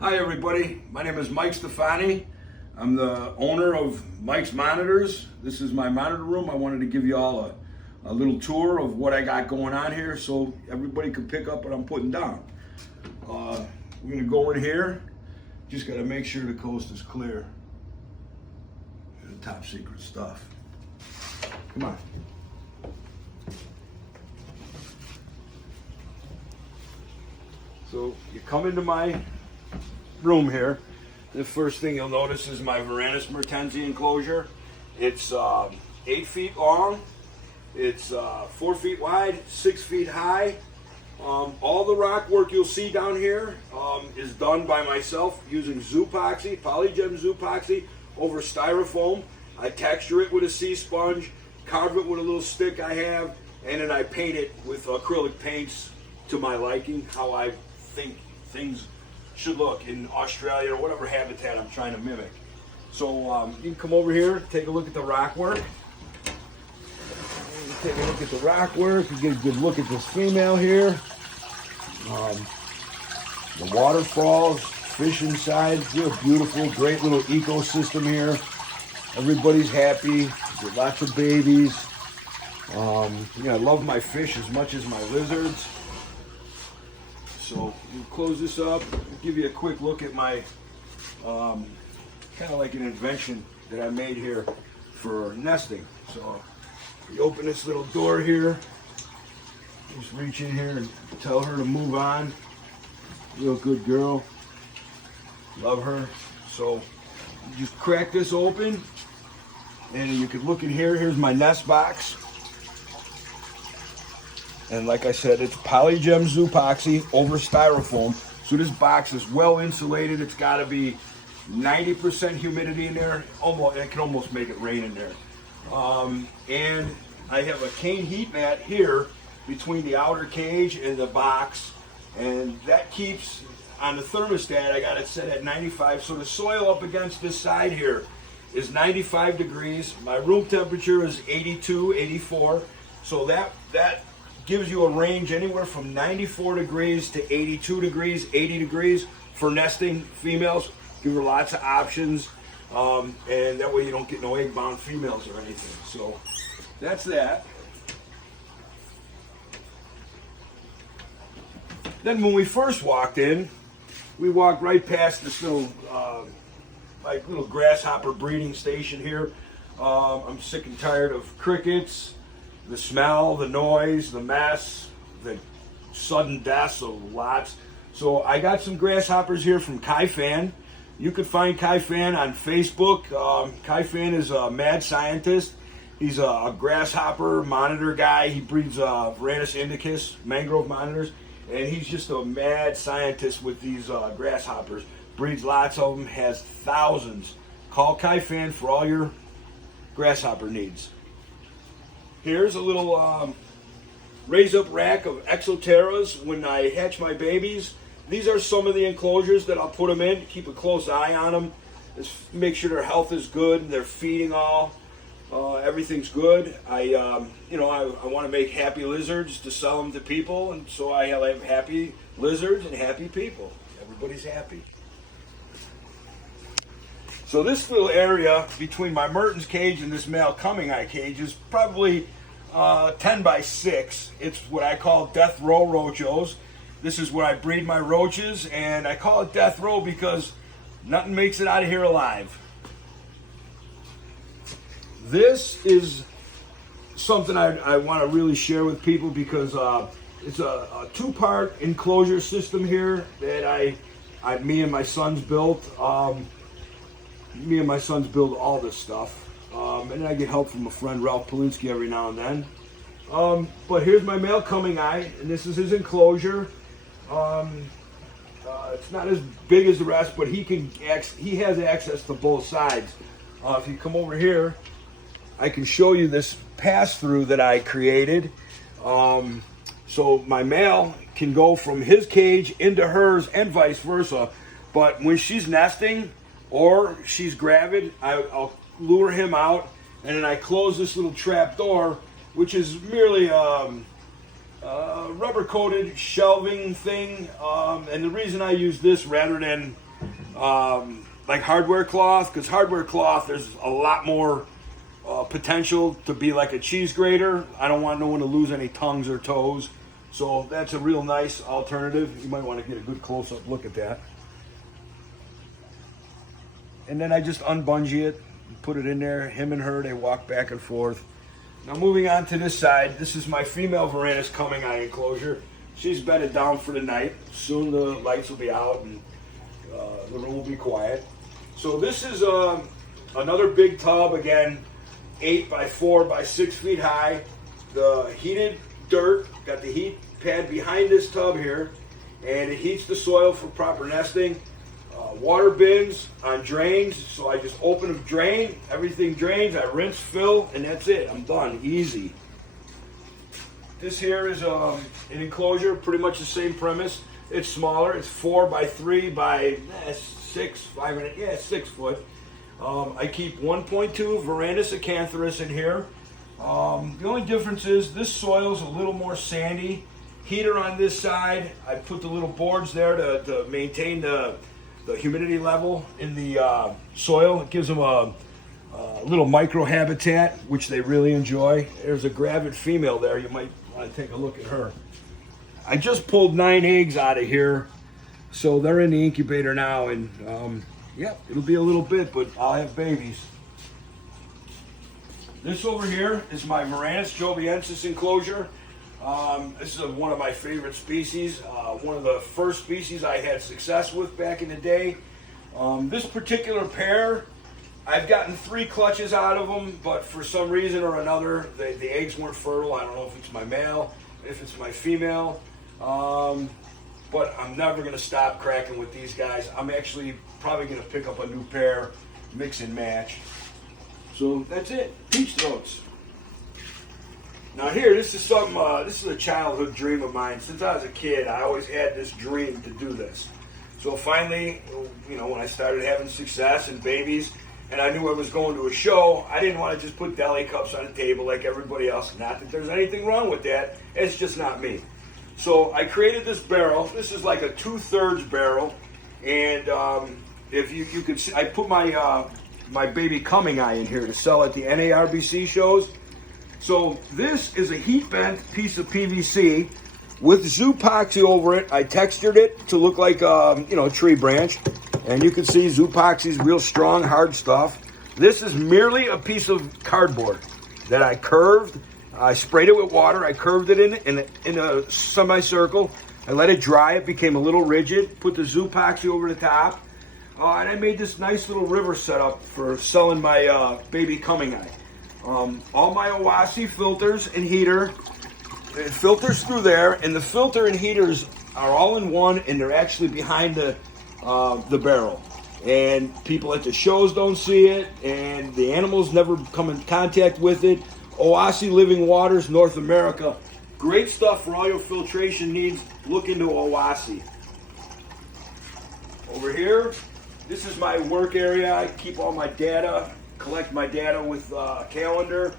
Hi everybody, my name is Mike Stefani. I'm the owner of Mike's Monitors. This is my monitor room. I wanted to give you all a little tour of what I got going on here so everybody could pick up what I'm putting down. We're gonna go in here. Just gotta make sure the coast is clear. The top secret stuff. Come on. So you come into my room here. The first thing you'll notice is my Varanas Mertensi enclosure. It's 8 feet long. It's 4 feet wide, 6 feet high. All the rock work you'll see down here is done by myself using Zoopoxy, Polygem Zoopoxy over styrofoam. I texture it with a sea sponge, carve it with a little stick I have, and then I paint it with acrylic paints to my liking, how I think things should look in Australia or whatever habitat I'm trying to mimic. So you can come over here, take a look at the rock work. Take a look at the rock work. You get a good look at this female here. The waterfalls, fish inside. Real beautiful, great little ecosystem here. Everybody's happy. Get lots of babies. I love my fish as much as my lizards. So we'll close this up, give you a quick look at my, kind of like an invention that I made here for nesting. So you open this little door here, just reach in here and tell her to move on. Real good girl, love her. So you just crack this open and you can look in here. Here's my nest box. And like I said, it's Polygem Zoopoxy over styrofoam. So this box is well insulated. It's got to be 90% humidity in there. It can almost make it rain in there. And I have a cane heat mat here between the outer cage and the box. And that keeps, on the thermostat, I got it set at 95. So the soil up against this side here is 95 degrees. My room temperature is 82, 84. So that gives you a range anywhere from 94 degrees to 82 degrees, 80 degrees for nesting females. Give her lots of options, and that way you don't get no egg-bound females or anything. So that's that. Then when we first walked in, we walked right past this little, little grasshopper breeding station here. I'm sick and tired of crickets. The smell, the noise, the mess, the sudden deaths of lots. So I got some grasshoppers here from Cayman. You can find Cayman on Facebook. Cayman is a mad scientist. He's a grasshopper monitor guy. He breeds Varanas indicus, mangrove monitors. And he's just a mad scientist with these grasshoppers. Breeds lots of them, has thousands. Call Cayman for all your grasshopper needs. Here's a little raise-up rack of exoteras when I hatch my babies. These are some of the enclosures that I'll put them in. Keep a close eye on them. Just make sure their health is good. They're feeding all. Everything's good. I want to make happy lizards to sell them to people, and so I have happy lizards and happy people. Everybody's happy. So this little area between my Mertens cage and this male coming eye cage is probably 10 by 6. It's what I call death row roachos. This is where I breed my roaches, and I call it death row because nothing makes it out of here alive. This is something I want to really share with people because it's a two-part enclosure system here that me and my sons built. Me and my sons build all this stuff, and I get help from a friend, Ralph Polinsky, every now and then. But here's my male coming eye, and this is his enclosure. It's not as big as the rest, but he has access to both sides. If you come over here, I can show you this pass-through that I created. So my male can go from his cage into hers and vice versa. But when she's nesting, or she's gravid, I'll lure him out, and then I close this little trap door, which is merely a rubber-coated shelving thing. And the reason I use this rather than like hardware cloth, because hardware cloth, there's a lot more potential to be like a cheese grater. I don't want no one to lose any tongues or toes. So that's a real nice alternative. You might want to get a good close-up look at that. And then I just unbungee it, put it in there. Him and her, they walk back and forth. Now moving on to this side, this is my female Varanas coming eye enclosure. She's bedded down for the night. Soon the lights will be out and the room will be quiet. So this is another big tub, again, 8 by 4 by 6 feet high. The heated dirt, got the heat pad behind this tub here, and it heats the soil for proper nesting. Water bins on drains, so I just open a drain, everything drains, I rinse, fill, and that's it. I'm done, easy. This here is an enclosure, pretty much the same premise. It's smaller, it's 4 by 3 by 6, 6 foot. I keep 1.2 Varanas acantharus in here. The only difference is this soil is a little more sandy. Heater on this side, I put the little boards there to maintain the humidity level in the soil. It gives them a little micro habitat, which they really enjoy. There's a gravid female there. You might want to take a look at her. I just pulled 9 eggs out of here, so they're in the incubator now, and yeah, it'll be a little bit, but I'll have babies. This over here is my Varanas Joviensis enclosure. This is one of my favorite species. One of the first species I had success with back in the day. This particular pair, I've gotten 3 clutches out of them, but for some reason or another, the eggs weren't fertile. I don't know if it's my male, if it's my female. But I'm never going to stop cracking with these guys. I'm actually probably going to pick up a new pair, mix and match. So that's it, peach throats. Now here, this is something, this is a childhood dream of mine. Since I was a kid, I always had this dream to do this. So finally, you know, when I started having success and babies, and I knew I was going to a show, I didn't want to just put deli cups on the table like everybody else. Not that there's anything wrong with that, it's just not me. So I created this barrel. This is like a 2/3 barrel, and if you could see, I put my my baby coming eye in here to sell at the NARBC shows. So this is a heat bent piece of PVC with Zoopoxy over it. I textured it to look like you know, a tree branch, and you can see Zoopoxy's real strong, hard stuff. This is merely a piece of cardboard that I curved. I sprayed it with water. I curved it in a semicircle. I let it dry. It became a little rigid. Put the Zoopoxy over the top, and I made this nice little river setup for selling my baby coming eye. All my Owasi filters and heater, it filters through there, and the filter and heaters are all in one, and they're actually behind the barrel. And people at the shows don't see it, and the animals never come in contact with it. Owasi Living Waters, North America. Great stuff for all your filtration needs. Look into Owasi. Over here, this is my work area. I keep all my data, collect my data with a calendar.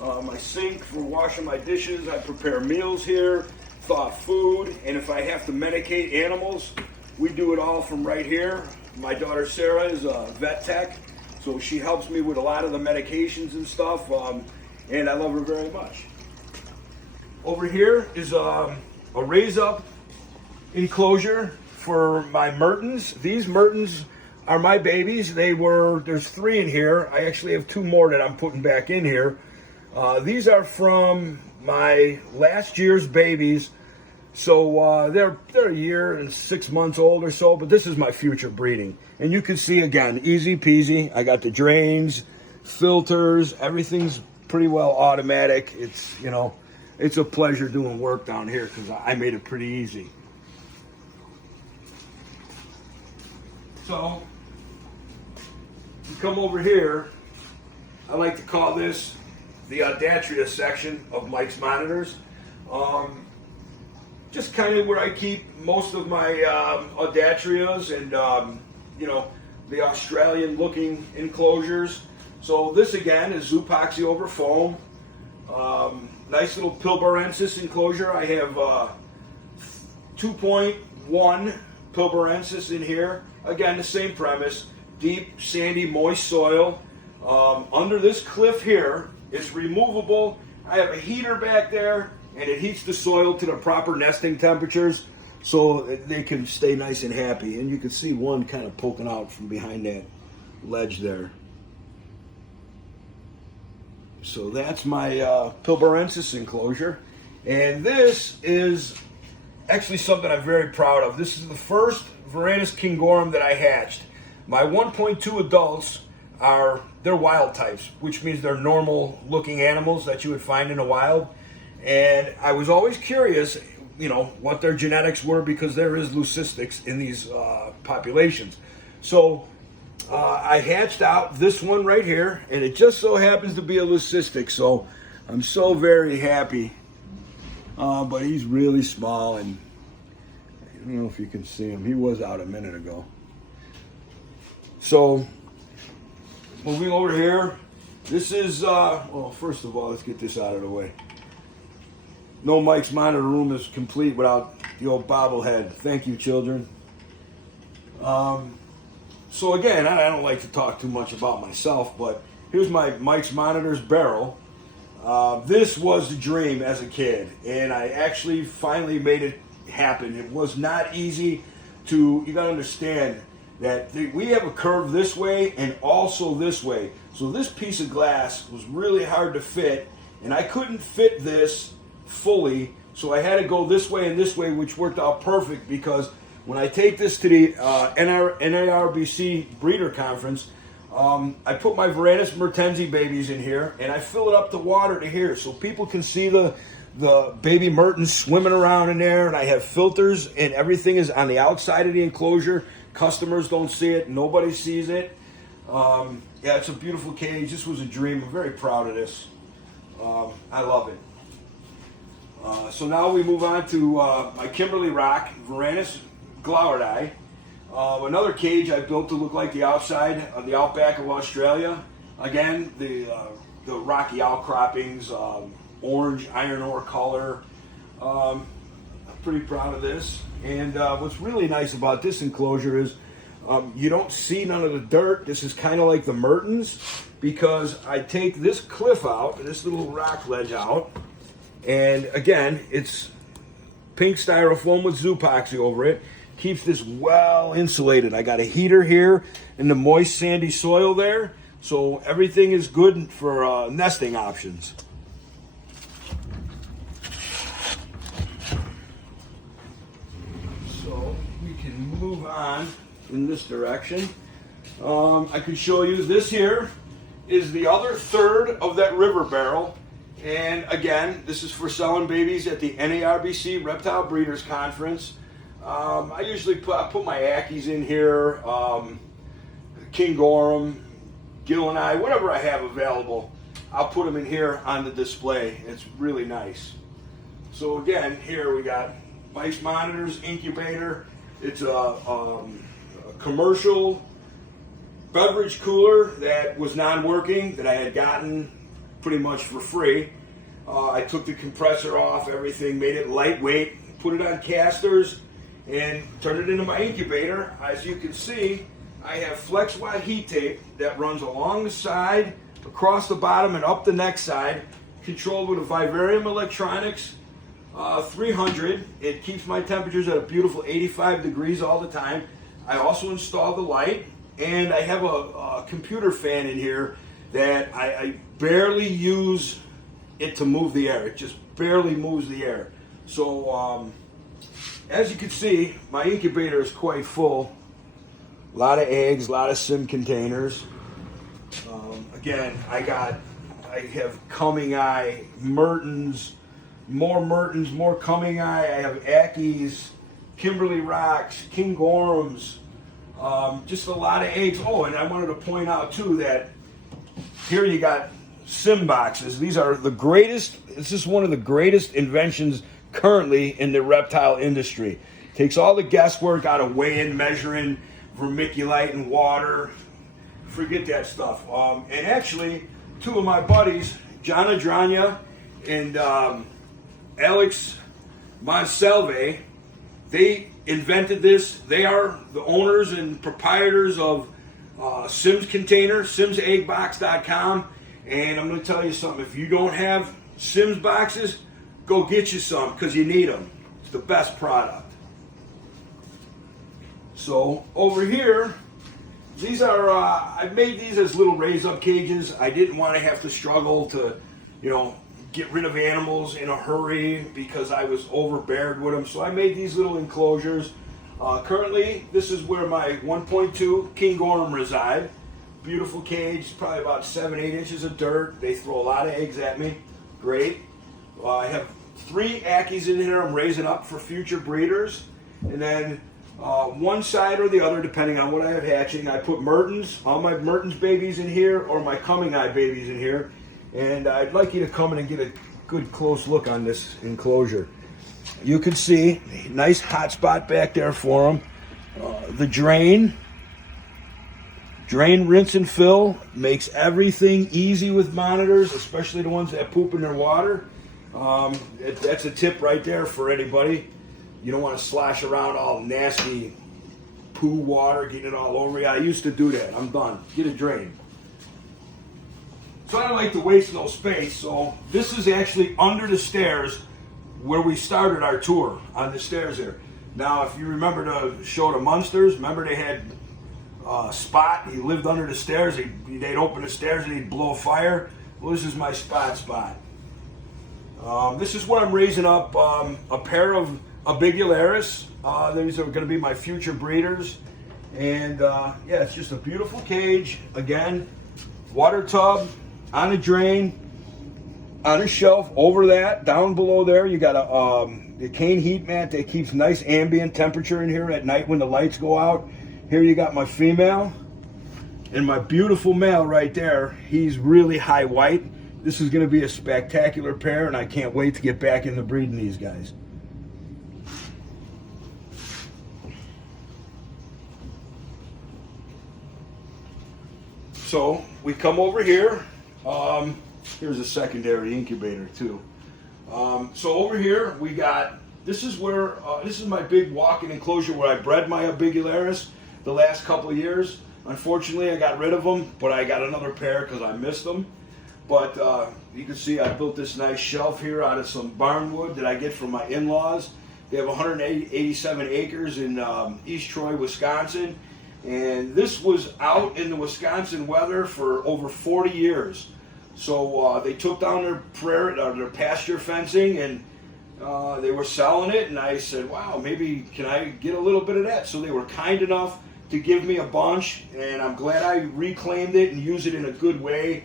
My sink for washing my dishes. I prepare meals here, thaw food, and if I have to medicate animals, we do it all from right here. My daughter Sarah is a vet tech, so she helps me with a lot of the medications and stuff. And I love her very much. Over here is a raise up enclosure for my Mertens. These Mertens are my babies. There's 3 in here. I actually have 2 more that I'm putting back in here. These are from my last year's babies. So they're a year and 6 months old or so, but this is my future breeding. And you can see again, easy peasy. I got the drains, filters, everything's pretty well automatic. It's, you know, it's a pleasure doing work down here because I made it pretty easy. So you come over here, I like to call this the Audatria section of Mike's monitors. Just kind of where I keep most of my Audatrias and you know, the Australian looking enclosures. So this again is Zoopoxy over foam. Nice little Pilbarensis enclosure. I have 2.1 Pilbarensis in here. Again, the same premise. Deep, sandy, moist soil. Under this cliff here, it's removable. I have a heater back there, and it heats the soil to the proper nesting temperatures so they can stay nice and happy. And you can see one kind of poking out from behind that ledge there. So that's my Pilbarensis enclosure. And this is actually something I'm very proud of. This is the first Varanas kingorum that I hatched. My 1.2 adults they're wild types, which means they're normal looking animals that you would find in the wild. And I was always curious, what their genetics were, because there is leucistics in these populations. So I hatched out this one right here, and it just so happens to be a leucistic. So I'm so very happy. But he's really small, and I don't know if you can see him. He was out a minute ago. So moving over here, this is, well, first of all, let's get this out of the way. No Mike's monitor room is complete without the old bobblehead. Thank you, children. So again, I don't like to talk too much about myself, but here's my Mike's Monitors barrel. This was the dream as a kid, and I actually finally made it happen. It was not easy you gotta understand that we have a curve this way and also this way. So this piece of glass was really hard to fit, and I couldn't fit this fully, so I had to go this way and this way, which worked out perfect, because when I take this to the NARBC breeder conference, I put my Varanas mertensi babies in here, and I fill it up to water to here so people can see the baby mertens swimming around in there, and I have filters, and everything is on the outside of the enclosure. Customers don't see it. Nobody sees it. Yeah, it's a beautiful cage. This was a dream. I'm very proud of this. I love it. So now we move on to my Kimberly Rock Varanas Glauerdi. Another cage I built to look like the outside of the outback of Australia. Again, the rocky outcroppings, orange iron ore color. I'm pretty proud of this. And what's really nice about this enclosure is you don't see none of the dirt. This is kind of like the Mertens, because I take this cliff out, this little rock ledge out, and again, it's pink styrofoam with Zoopoxy over it. Keeps this well insulated. I got a heater here in the moist sandy soil there, so everything is good for nesting options. So we can move on in this direction. I could show you this here is the other third of that river barrel, and again, this is for selling babies at the NARBC Reptile Breeders Conference. I usually put my Ackies in here, Kingorum, Gilleneye, whatever I have available. I'll put them in here on the display. It's really nice. So again, here we got Mike's Monitors, Incubator. It's a commercial beverage cooler that was non-working, that I had gotten pretty much for free. I took the compressor off, everything, made it lightweight, put it on casters, and turned it into my incubator. As you can see, I have flex wide heat tape that runs along the side, across the bottom, and up the next side, controlled with a Vivarium Electronics 300. It keeps my temperatures at a beautiful 85 degrees all the time. I also installed the light, and I have a computer fan in here that I barely use it to move the air. It just barely moves the air. So as you can see, my incubator is quite full. A lot of eggs, a lot of sim containers. Again, I have coming eye, Mertens, more coming eye. I have Ackies, Kimberly Rocks, Kingorums, just a lot of eggs. Oh, and I wanted to point out too that here you got sim boxes. These are the greatest. This is one of the greatest inventions currently in the reptile industry. Takes all the guesswork out of weighing, measuring, vermiculite and water. Forget that stuff. And actually, two of my buddies, John Adranya and Alex Monsalve, they invented this. They are the owners and proprietors of Simms Container, SimmsEggBox.com. And I'm going to tell you something. If you don't have Simms boxes, go get you some because you need them. It's the best product. So over here, these are, I made these as little raise-up cages. I didn't want to have to struggle to, get rid of animals in a hurry because I was overbeared with them. So I made these little enclosures. Currently, this is where my 1.2 King Gorham reside. Beautiful cage, probably about 7-8 inches of dirt. They throw a lot of eggs at me. Great. I have 3 Ackies in here I'm raising up for future breeders. And then one side or the other, depending on what I have hatching, I put Mertens, all my Mertens babies in here, or my Coming Eye babies in here. And I'd like you to come in and get a good close look on this enclosure. You can see, nice hot spot back there for them. The drain, rinse and fill, makes everything easy with monitors, especially the ones that poop in their water. That's a tip right there for anybody. You don't want to slosh around all nasty poo water, getting it all over you. I used to do that. I'm done. Get a drain. So I don't like to waste no space. So this is actually under the stairs where we started our tour, on the stairs there. Now, if you remember the show The Munsters, remember they had Spot. He lived under the stairs. They'd open the stairs and he'd blow fire. Well, this is my Spot. This is where I'm raising up a pair of Abigularis. These are going to be my future breeders. And yeah, it's just a beautiful cage. Again, water tub on a drain, on a shelf. Over that, down below there, you got a cane heat mat that keeps nice ambient temperature in here at night when the lights go out. Here you got my female and my beautiful male right there. He's really high white. This is going to be a spectacular pair, and I can't wait to get back into breeding these guys. So we come over here. Here's a secondary incubator too. So over here we got, this is where, this is my big walk-in enclosure where I bred my Abigularis the last couple of years. Unfortunately, I got rid of them, but I got another pair because I missed them. But you can see I built this nice shelf here out of some barnwood that I get from my in-laws. They have 187 acres in East Troy, Wisconsin. And this was out in the Wisconsin weather for over 40 years. So they took down their pasture fencing, and they were selling it. And I said, wow, maybe can I get a little bit of that? So they were kind enough to give me a bunch, and I'm glad I reclaimed it and used it in a good way.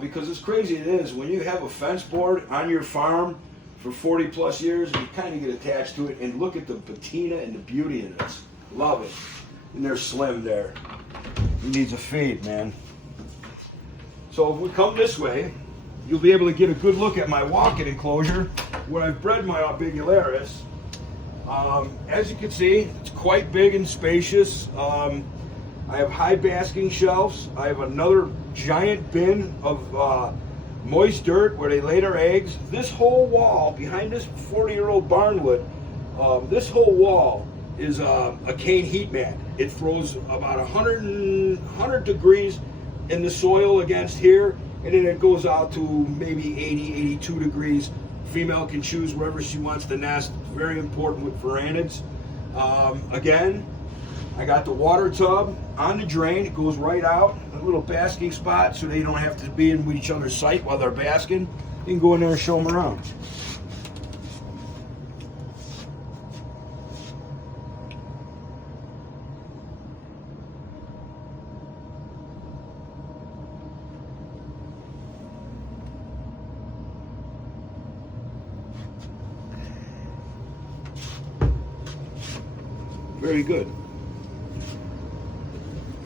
Because as crazy it is, when you have a fence board on your farm for 40 plus years, you kind of get attached to it. And look at the patina and the beauty of this. Love it. And they're slim there. He needs a feed, man. So if we come this way, you'll be able to get a good look at my walk-in enclosure where I've bred my Abigularis. As you can see, it's quite big and spacious. I have high basking shelves. I have another giant bin of moist dirt where they lay their eggs. This whole wall, behind this 40-year-old barnwood, this whole wall is a cane heat mat. It throws about 100 degrees in the soil against here, and then it goes out to maybe 80, 82 degrees. Female can choose wherever she wants to nest. Very important with Varanids. Again, I got the water tub on the drain. It goes right out, a little basking spot so they don't have to be in each other's sight while they're basking. You can go in there and show them around. Very good.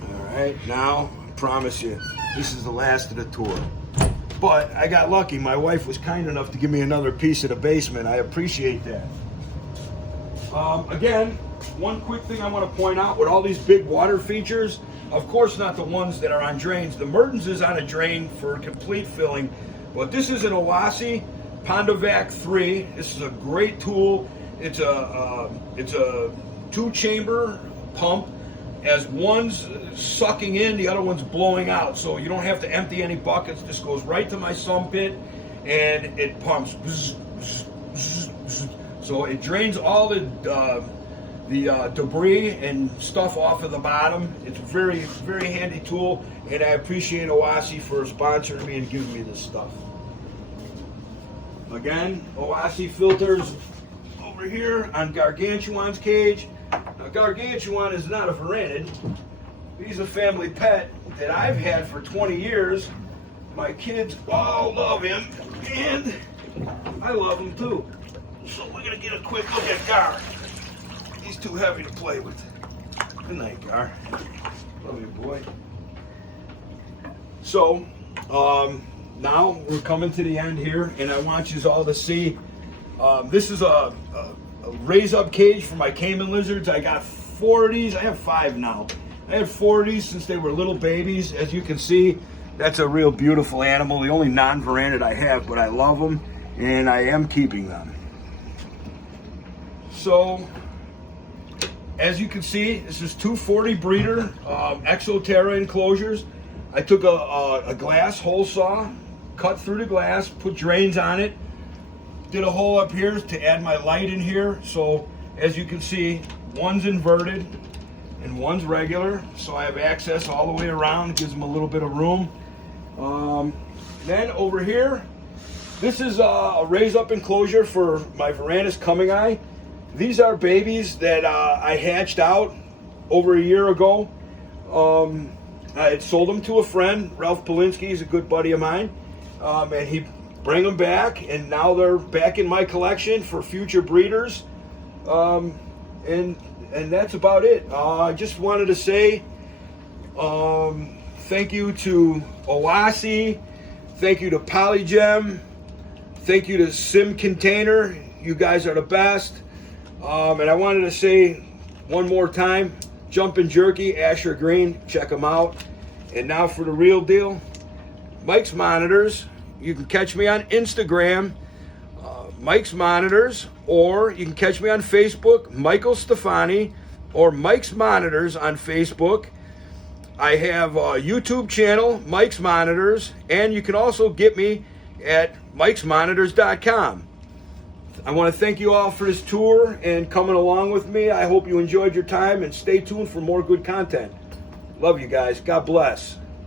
All right, now I promise you, this is the last of the tour. But I got lucky. My wife was kind enough to give me another piece of the basement. I appreciate that. Again, one quick thing I want to point out with all these big water features, of course not the ones that are on drains. The Mertens is on a drain for complete filling, but this is an Owasi Pondovac 3. This is a great tool. It's a 2-chamber pump. As one's sucking in, the other one's blowing out. So you don't have to empty any buckets. This goes right to my sump pit, and it pumps. So it drains all the debris and stuff off of the bottom. It's a very, very handy tool, and I appreciate Oasi for sponsoring me and giving me this stuff. Again, Oasi filters over here on Gargantuan's cage. Now, Gargantuan is not a Varanid. He's a family pet that I've had for 20 years. My kids all love him, and I love him too. So we're gonna get a quick look at Gar. He's too heavy to play with. Good night, Gar. Love you, boy. So, now we're coming to the end here, and I want you all to see. This is a raise-up cage for my Cayman Lizards. I got 4 of these. I have 5 now. I had 4 of these since they were little babies. As you can see, that's a real beautiful animal. The only non-Varanid I have, but I love them, and I am keeping them. So, as you can see, this is 240 breeder Exoterra enclosures. I took a glass hole saw, cut through the glass, put drains on it, did a hole up here to add my light in here. So as you can see, one's inverted and one's regular. So I have access all the way around, gives them a little bit of room. Then over here, this is a raise up enclosure for my Varanas coming eye. These are babies that I hatched out over a year ago. I had sold them to a friend, Ralph Polinsky. He's a good buddy of mine, and he bring them back, and now they're back in my collection for future breeders. And that's about it. I just wanted to say thank you to Oasi, thank you to Polygem, thank you to Sim Container. You guys are the best. And I wanted to say one more time, Jumpin' Jerky, Asher Green, check them out. And now for the real deal, Mike's Monitors. You can catch me on Instagram, Mike's Monitors, or you can catch me on Facebook, Michael Stefani, or Mike's Monitors on Facebook. I have a YouTube channel, Mike's Monitors, and you can also get me at mikesmonitors.com. I want to thank you all for this tour and coming along with me. I hope you enjoyed your time, and stay tuned for more good content. Love you guys. God bless.